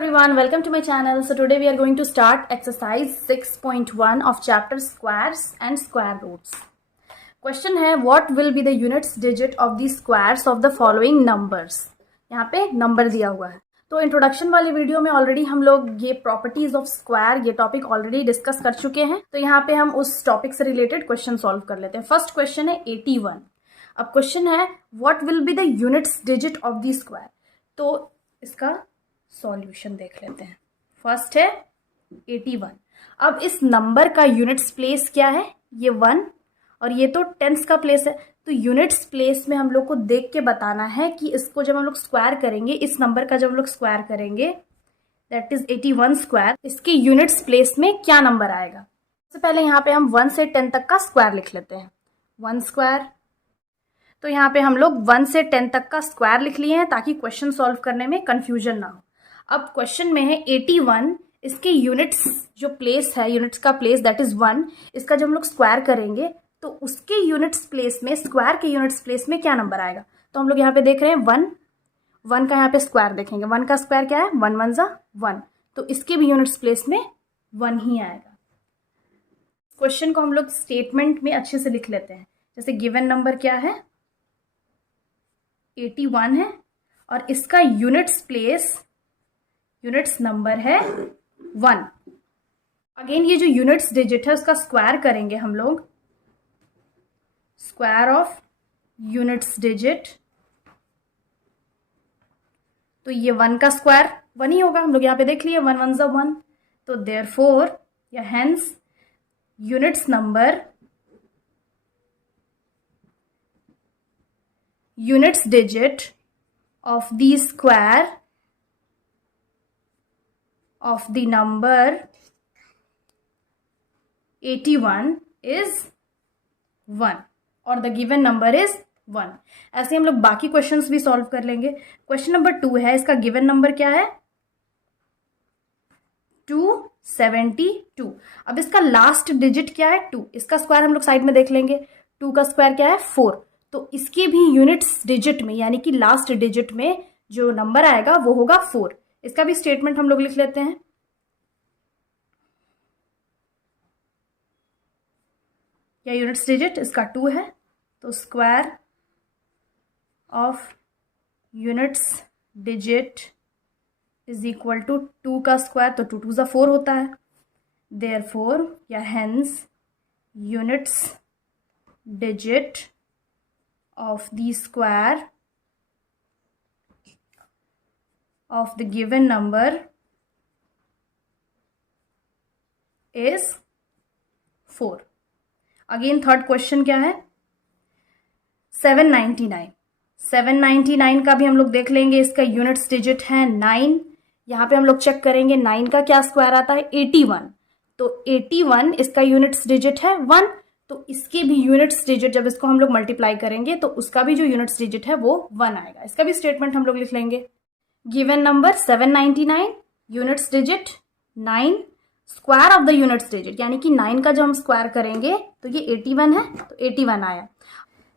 Everyone, welcome to my channel. So today we are going to start exercise 6.1 of chapter squares and square roots. Question है what will be the units digit of the squares of the following numbers. यहाँ पे number दिया हुआ है. तो introduction वाली video में already हम लोग ये प्रॉपर्टीज ऑफ स्क्वायर ये टॉपिक ऑलरेडी डिस्कस कर चुके हैं. तो यहाँ पे हम उस टॉपिक से रिलेटेड क्वेश्चन सॉल्व कर लेते हैं. फर्स्ट क्वेश्चन है 81. अब क्वेश्चन है what will be the units digit of the square. तो इसका सॉल्यूशन देख लेते हैं. फर्स्ट है 81. अब इस नंबर का यूनिट्स प्लेस क्या है, ये 1 और ये तो टेंस का प्लेस है. तो यूनिट्स प्लेस में हम लोग को देख के बताना है कि इसको जब हम लोग स्क्वायर करेंगे, इस नंबर का जब हम लोग स्क्वायर करेंगे दैट इज 81 स्क्वायर, इसके यूनिट्स प्लेस में क्या नंबर आएगा. सबसे पहले यहाँ पे हम 1 से 10 तक का स्क्वायर लिख लेते हैं. 1 स्क्वायर. तो यहाँ पे हम लोग 1 से 10 तक का स्क्वायर लिख लिए हैं ताकि क्वेश्चन सॉल्व करने में कंफ्यूजन ना हो. अब क्वेश्चन में है 81, इसके यूनिट्स जो प्लेस है, यूनिट्स का प्लेस दैट इज 1, इसका जब हम लोग स्क्वायर करेंगे तो उसके यूनिट्स प्लेस में, स्क्वायर के यूनिट्स प्लेस में क्या नंबर आएगा. तो हम लोग यहाँ पे देख रहे हैं 1 का यहाँ पे स्क्वायर देखेंगे. 1 का स्क्वायर क्या है, 1 1 1. तो इसके भी यूनिट्स प्लेस में 1 ही आएगा. क्वेश्चन को हम लोग स्टेटमेंट में अच्छे से लिख लेते हैं. जैसे गिवन नंबर क्या है, 81 है और इसका यूनिट्स प्लेस, यूनिट्स नंबर है 1. अगेन ये जो यूनिट्स डिजिट है उसका स्क्वायर करेंगे हम लोग. स्क्वायर ऑफ यूनिट्स डिजिट, तो ये 1 का स्क्वायर 1 ही होगा. हम लोग यहाँ पे देख लिए 1 1 1. तो देयरफॉर या hence units number, units digit of the square of the number 81 is 1 और the given number is 1. ऐसे हम लोग बाकी क्वेश्चंस भी सॉल्व कर लेंगे. क्वेश्चन नंबर 2 है, इसका गिवन नंबर क्या है, 272. अब इसका लास्ट डिजिट क्या है, 2. इसका स्क्वायर हम लोग साइड में देख लेंगे. 2 का स्क्वायर क्या है, 4. तो इसके भी यूनिट्स डिजिट में यानी कि लास्ट डिजिट में जो नंबर आएगा वो होगा 4. इसका भी स्टेटमेंट हम लोग लिख लेते हैं. क्या यूनिट्स डिजिट इसका 2 है, तो square of units digit is equal to 2 का स्क्वायर, तो 2 2 ज़ा 4 होता है. देयरफॉर या hence units digit of the square of the given number is 4. Again third question क्या है, 799. 799 का भी हम लोग देख लेंगे. इसका यूनिट्स डिजिट है 9. यहाँ पे हम लोग चेक करेंगे 9 का क्या स्क्वायर आता है, 81. तो 81 इसका यूनिट्स डिजिट है 1. तो इसके भी यूनिट्स डिजिट जब इसको हम लोग मल्टीप्लाई करेंगे तो उसका भी जो यूनिट्स डिजिट है वो 1 आएगा. इसका भी स्टेटमेंट हम लोग लिख लेंगे. Given number 799, units digit 9, square of the units digit यानी कि 9 का जब हम स्क्वायर करेंगे तो ये 81 है, तो 81 आया.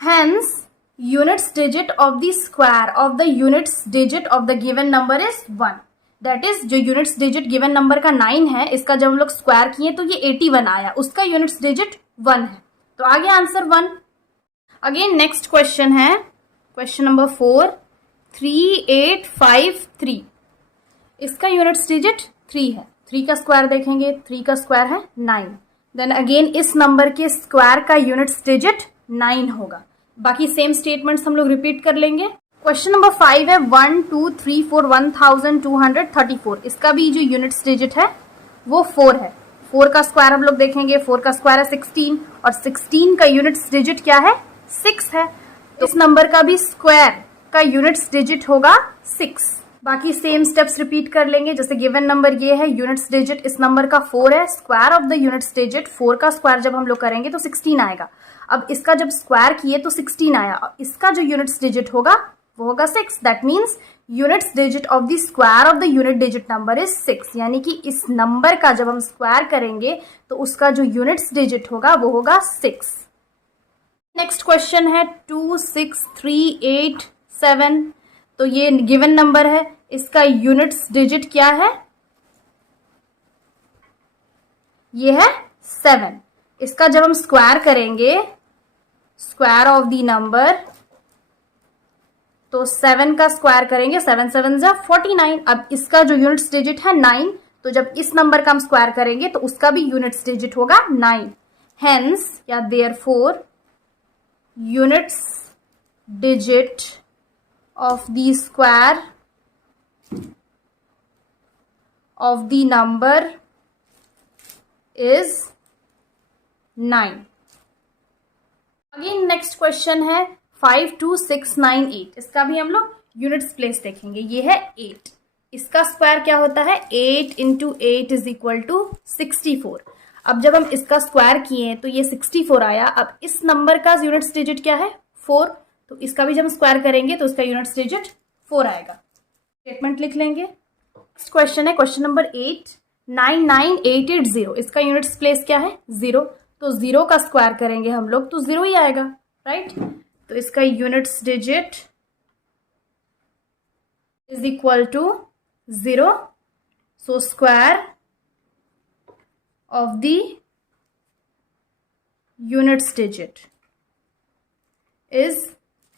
Hence units digit of the square of the units digit of the given number is 1. That is जो यूनिट्स डिजिट गिवन नंबर का 9 है, इसका जब हम लोग स्क्वायर किए तो ये 81 आया, उसका यूनिट्स डिजिट 1 है. तो आ गया आंसर 1. अगेन नेक्स्ट क्वेश्चन है, क्वेश्चन नंबर 4, 3853. इसका यूनिट्स डिजिट 3 है. 3 का स्क्वायर देखेंगे, 3 का स्क्वायर है 9. देन अगेन इस नंबर के स्क्वायर का यूनिट्स डिजिट 9 होगा. बाकी सेम स्टेटमेंट्स हम लोग रिपीट कर लेंगे. क्वेश्चन नंबर 5 है 1 2 3 4 1234. इसका भी जो यूनिट्स डिजिट है वो 4 है. 4 का स्क्वायर हम लोग देखेंगे, 4 का स्क्वायर है 16 और 16 का यूनिट्स डिजिट क्या है, 6 है. तो इस नंबर का भी स्क्वायर का यूनिट्स डिजिट होगा 6. बाकी सेम स्टेप्स रिपीट कर लेंगे. जैसे गिवन नंबर ये है, यूनिट्स डिजिट इस नंबर का 4 है, square of the units digit 4 का स्क्वायर जब हम लोग करेंगे तो 16 आएगा. अब इसका जब स्क्वायर किए तो 16 आया, इसका जो यूनिट्स डिजिट होगा वो होगा 6. That means units digit of the square of the unit digit number is 6. यानी कि इस नंबर का जब हम स्क्वायर करेंगे तो उसका जो यूनिट्स डिजिट होगा वो होगा 6. नेक्स्ट क्वेश्चन है 26387। तो ये गिवन नंबर है, इसका यूनिट्स डिजिट क्या है? ये है 7। इसका जब हम स्क्वायर करेंगे, स्क्वायर ऑफ द नंबर, तो 7 का स्क्वायर करेंगे, 7 7 जा 49। अब इसका जो यूनिट्स डिजिट है 9, तो जब इस नंबर का हम स्क्वायर करेंगे तो उसका भी यूनिट्स डिजिट होगा 9। हेंस या therefore units digit of the square of the number is 9। Again next question है 52698। इसका भी हम लोग यूनिट्स प्लेस देखेंगे। ये है 8, इसका स्क्वायर क्या होता है? 8 इंटू 8 इज इक्वल टू 64। अब जब हम इसका स्क्वायर किए तो ये 64 आया। अब इस नंबर का यूनिट्स डिजिट क्या है? 4। तो इसका भी जब हम स्क्वायर करेंगे तो इसका यूनिट्स डिजिट 4 आएगा। स्टेटमेंट लिख लेंगे। नेक्स्ट क्वेश्चन है क्वेश्चन नंबर 8, 99880। इसका यूनिट्स प्लेस क्या है? 0। तो 0 का स्क्वायर करेंगे हम लोग तो 0 ही आएगा, राइट? तो इसका units digit is equal to 0। So square of the units digit is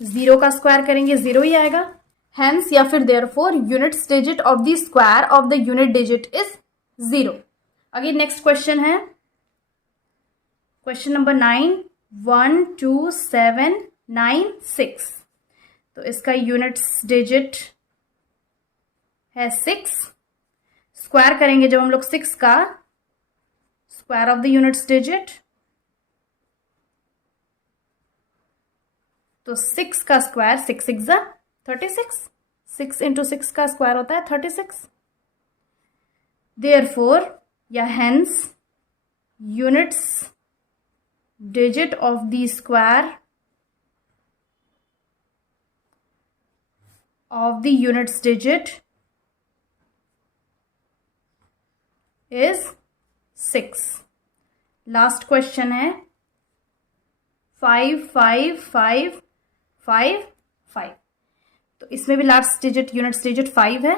0 का स्क्वायर करेंगे 0 ही आएगा। हेंस या फिर therefore units digit of the square of the unit digit is 0। Again next question है क्वेश्चन नंबर 9, 12796। तो इसका यूनिट्स डिजिट है 6। Square करेंगे जब हम लोग 6 का, square of the units digit, तो 6 का स्क्वायर 6 6 जा 36। 6 इंटू 6 का स्क्वायर होता है 36। देयरफॉर या hence units digit of the square of the units digit is 6। Last question है 55555। तो इसमें भी लास्ट डिजिट यूनिट्स डिजिट 5 है।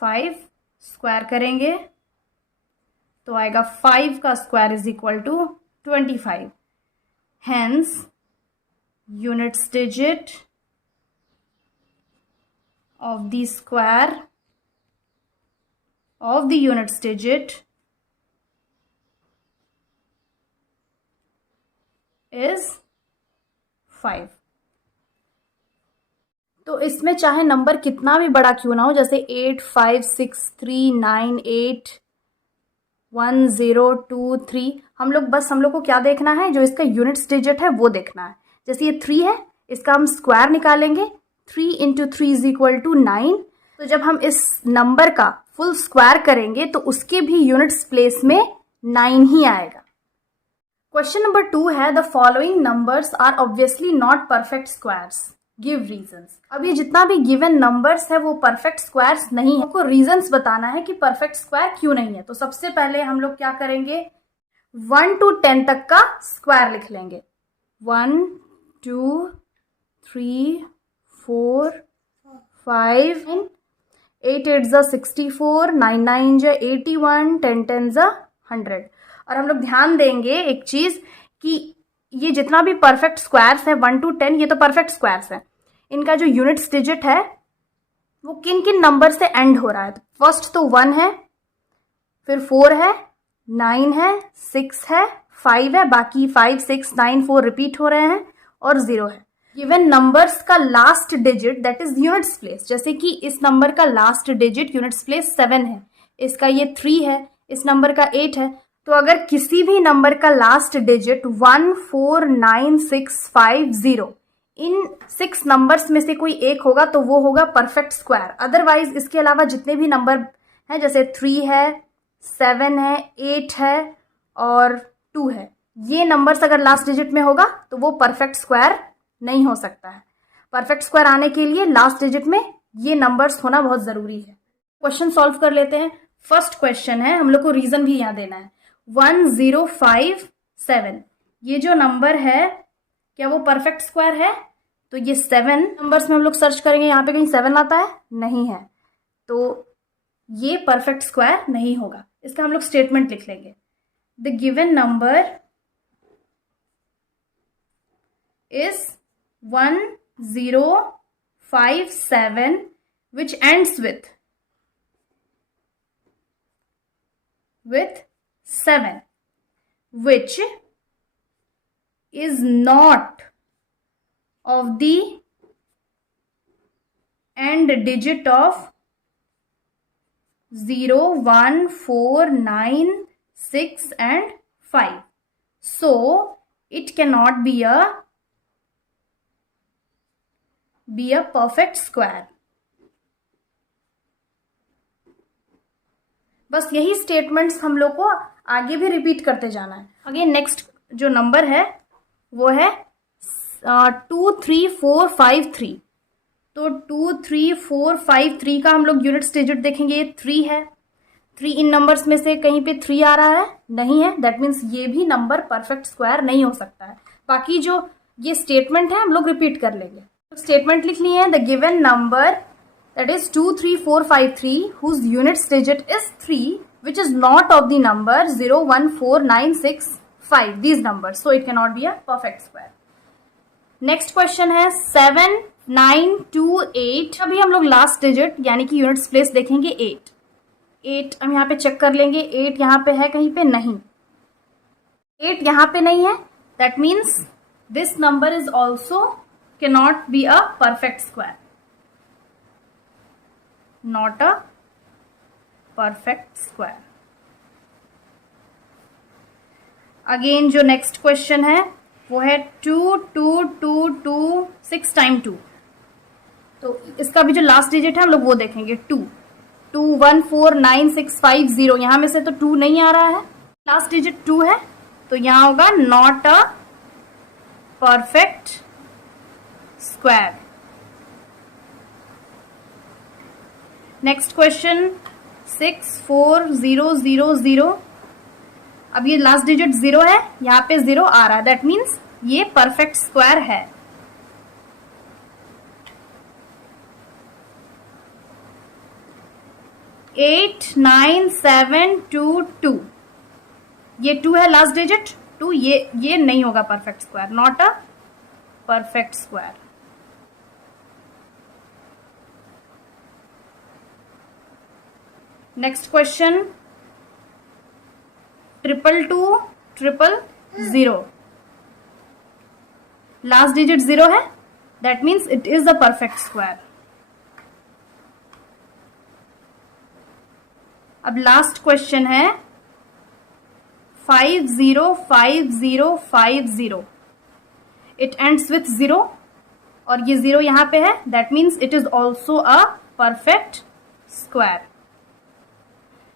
5 स्क्वायर करेंगे तो आएगा 5 का square is equal to 25। Hence units digit of the square of the units digit is 5। तो इसमें चाहे नंबर कितना भी बड़ा क्यों ना हो, जैसे 8 5 6 3 9 8 1 0 2 3, हम लोग को क्या देखना है? जो इसका यूनिट्स डिजिट है वो देखना है। जैसे ये 3 है, इसका हम स्क्वायर निकालेंगे, 3 इंटू 3 इज इक्वल टू 9। तो जब हम इस नंबर का फुल स्क्वायर करेंगे तो उसके भी यूनिट्स प्लेस में 9 ही आएगा। क्वेश्चन नंबर 2 है the following numbers are obviously not perfect squares, give reasons. अब ये जितना भी गिवन नंबर्स है वो परफेक्ट स्क्वायर्स नहीं है। आपको रीजंस बताना है कि परफेक्ट स्क्वायर क्यों नहीं है। तो सबसे पहले हम लोग क्या करेंगे, 1 to 10 तक का स्क्वायर लिख लेंगे। 1 2 3 4 5 8 8 जा 64, 9 9 जा 81, 10 10 जा 100। और हम लोग ध्यान देंगे एक चीज कि ये जितना भी परफेक्ट स्क्वायर्स है 1 to 10, ये तो परफेक्ट स्क्वायर्स है। इनका जो यूनिट्स डिजिट है वो किन किन नंबर से एंड हो रहा है। फर्स्ट तो 1 है, फिर 4 है, 9 है, 6 है, 5 है, बाकी 5 6 9 4 रिपीट हो रहे हैं और 0 है। गिवन नंबर्स का last digit that is units place, जैसे कि इस नंबर का लास्ट डिजिट यूनिट्स प्लेस 7 है, इसका ये 3 है, इस नंबर का 8 है। तो अगर किसी भी नंबर का लास्ट डिजिट 1 4 9 6 5 0 इन 6 नंबर्स में से कोई एक होगा तो वो होगा परफेक्ट स्क्वायर। अदरवाइज इसके अलावा जितने भी नंबर हैं, जैसे 3 है, 7 है, 8 है और 2 है, ये नंबर्स अगर लास्ट डिजिट में होगा तो वो परफेक्ट स्क्वायर नहीं हो सकता है। परफेक्ट स्क्वायर आने के लिए लास्ट डिजिट में ये नंबर्स होना बहुत ज़रूरी है। क्वेश्चन सॉल्व कर लेते हैं। फर्स्ट क्वेश्चन है, हम लोग को रीज़न भी यहाँ देना है। 1057, ये जो नंबर है क्या वो परफेक्ट स्क्वायर है? तो ये 7 नंबर्स में हम लोग सर्च करेंगे, यहाँ पे कहीं 7 आता है? नहीं है, तो ये परफेक्ट स्क्वायर नहीं होगा। इसका हम लोग स्टेटमेंट लिख लेंगे, the given number is 1057 which ends with 7, which is not of the end digit of 0, 1, 4, 9, 6 and 5. So it cannot be a perfect square. बस यही स्टेटमेंट्स हम लोग को आगे भी रिपीट करते जाना है। अगेन नेक्स्ट जो नंबर है वो है 23453। तो 23453 का हम लोग यूनिट्स डिजिट देखेंगे, ये 3 है। 3 इन नंबर्स में से कहीं पे 3 आ रहा है? नहीं है, दैट मीन्स ये भी नंबर परफेक्ट स्क्वायर नहीं हो सकता है। बाकी जो ये स्टेटमेंट है हम लोग रिपीट कर लेंगे। स्टेटमेंट लिख लिए हैं, the given number that is 23453 whose units digit is 3 which is not of the number 0, 1, 4, 9, 6, 5 these numbers, so it cannot be a perfect square. Next question है 7928। अभी हम लोग लास्ट डिजिट यानी कि यूनिट्स प्लेस देखेंगे 8 हम यहाँ पे चेक कर लेंगे। 8 यहाँ पे है कहीं पे? नहीं, 8 यहाँ पे नहीं है, that means this number is also cannot be a perfect square, not a perfect square. Again जो नेक्स्ट क्वेश्चन है वो है 2222 6 टाइम 2। तो इसका भी जो लास्ट डिजिट है हम लोग वो देखेंगे 2 2 1 4 9 6 5 0। यहां में से तो 2 नहीं आ रहा है, लास्ट डिजिट 2 है, तो यहां होगा not a perfect square. Next question 64000। अब ये लास्ट डिजिट 0 है, यहाँ पे 0 आ रहा है, दैट मीन्स ये परफेक्ट स्क्वायर है। एट 9 7 2 2, ये 2 है लास्ट डिजिट 2, ये नहीं होगा perfect square, not a perfect square. Next question 222 last digit 0 है, that means it is the perfect square. अब लास्ट क्वेश्चन है 505050। इट एंड्स विथ 0 और ये 0 यहां पे है, that means it is also a perfect square.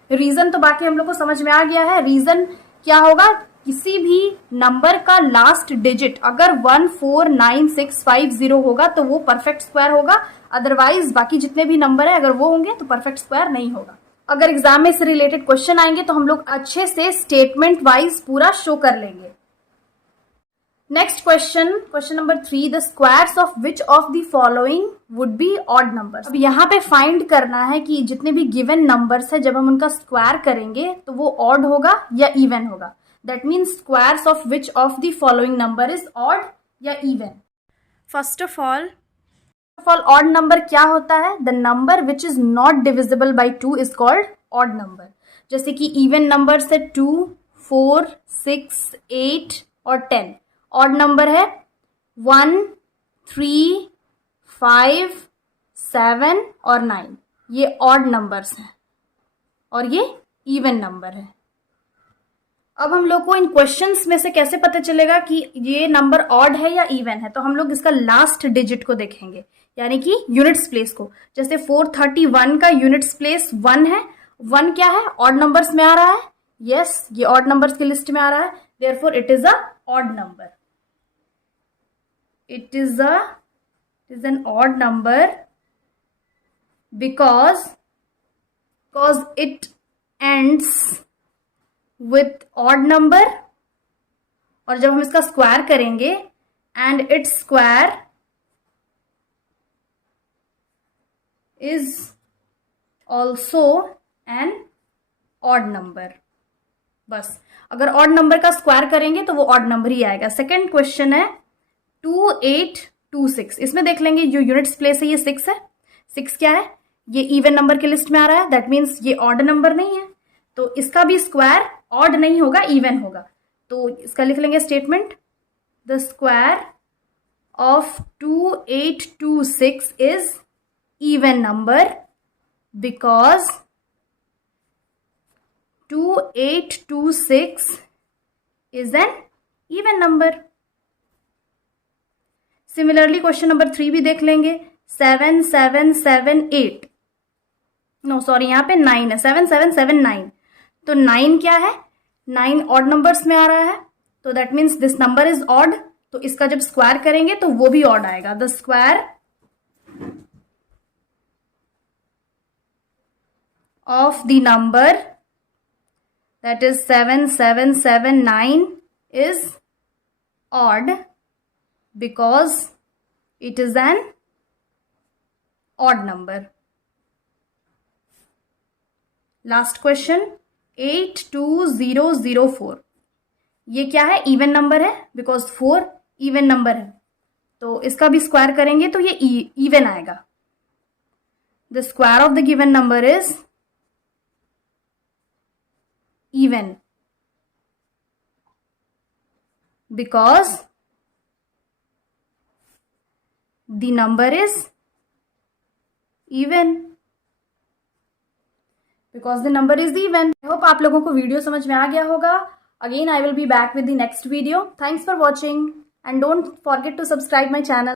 Reason तो बाकी हम लोग को समझ में आ गया है। रीजन क्या होगा? किसी भी नंबर का लास्ट डिजिट अगर 1 4 9 6 5 0 होगा तो वो परफेक्ट स्क्वायर होगा, अदरवाइज बाकी जितने भी नंबर है अगर वो होंगे तो परफेक्ट स्क्वायर नहीं होगा। अगर एग्जाम में इससे रिलेटेड क्वेश्चन आएंगे तो हम लोग अच्छे से स्टेटमेंट वाइज पूरा शो कर लेंगे। Next question number 3, the squares of which of the following would be odd numbers. अब यहाँ पे फाइंड करना है कि जितने भी गिवन नंबर्स है जब हम उनका स्क्वायर करेंगे तो वो ऑड होगा या इवन होगा। That means squares of which of the following number is odd या even. First of all odd number क्या होता है? The number which is not divisible by 2 is called odd number. जैसे कि इवन नंबर है 2 4 6 8 और 10। Odd number है 1 3 5 7 और 9, ये ऑड नंबर्स हैं और ये इवन नंबर है। अब हम लोग को इन क्वेश्चंस में से कैसे पता चलेगा कि ये नंबर ऑड है या इवन है? तो हम लोग इसका लास्ट डिजिट को देखेंगे, यानी कि यूनिट्स प्लेस को। जैसे 431 का यूनिट्स प्लेस 1 है, 1 क्या है? ऑड नंबर्स में आ रहा है, यस ये ऑड नंबर्स की लिस्ट में आ रहा है, therefore it is a odd number. It is an odd number because it ends with odd number, और जब हम इसका स्क्वायर करेंगे and its square is also an odd number. बस अगर ऑड नंबर का स्क्वायर करेंगे तो वो ऑड नंबर ही आएगा. सेकेंड क्वेश्चन है 2826. इसमें देख लेंगे जो यूनिट्स प्लेस है ये 6 है. 6 क्या है, ये इवन नंबर के लिस्ट में आ रहा है. दैट मीन्स ये ऑड नंबर नहीं है, तो इसका भी स्क्वायर ऑड नहीं होगा, इवन होगा. तो इसका लिख लेंगे statement, the square of 2826 is even number because 2826 is an even number. Similarly question number 3 भी देख लेंगे. 7778, नो सॉरी यहाँ पे 9 है, 7779. तो 9 क्या है, 9 ऑड नंबर्स में आ रहा है, तो that means this number is odd. तो इसका जब स्क्वायर करेंगे तो वो भी ऑड आएगा. The square of the number that is 7779 is odd because it is an odd number. Last question 82004. ये क्या है, इवन नंबर है बिकॉज 4 इवन नंबर है, तो इसका भी स्क्वायर करेंगे तो ये इवन आएगा. The square of the given number is even because the number is even. because the number is even. I hope आप लोगों को वीडियो समझ में आ गया होगा. Again I will be back with the next video. Thanks for watching and don't forget to subscribe my channel.